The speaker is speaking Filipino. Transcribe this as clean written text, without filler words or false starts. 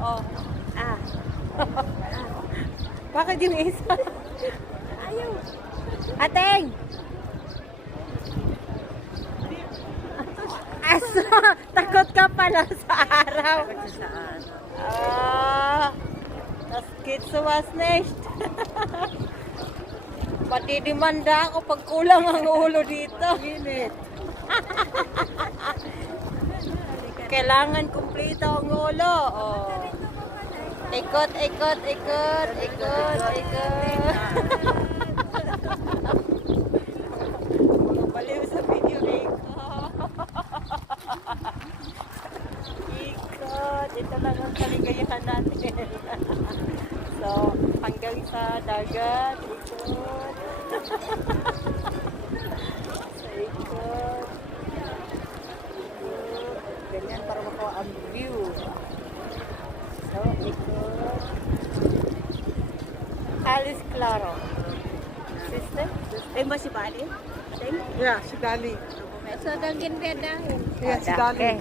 Oh. Ah. Bakit yung isa? Ayaw. Ateng! Aso! Takot ka pala sa araw. Sa ano? Ah, das geht sowas nicht. Matidimanda ako pag kulang ang ulo dito. Init. Kailangan kumpleto ang ulo. Oh. Ikot, ikot, ikot, ikot, ikot. Mga baliw sa video, ikot. Ito lang ang kaligayahan natin. So, hanggang sa dagat, ikot. Sa ikot. Ganyan para makuha ang view. So, ikot. Alice Claro. Sister? Masih si Bali? Yeah, si Dali. So, dagin dia dahil. Yeah, si Dali.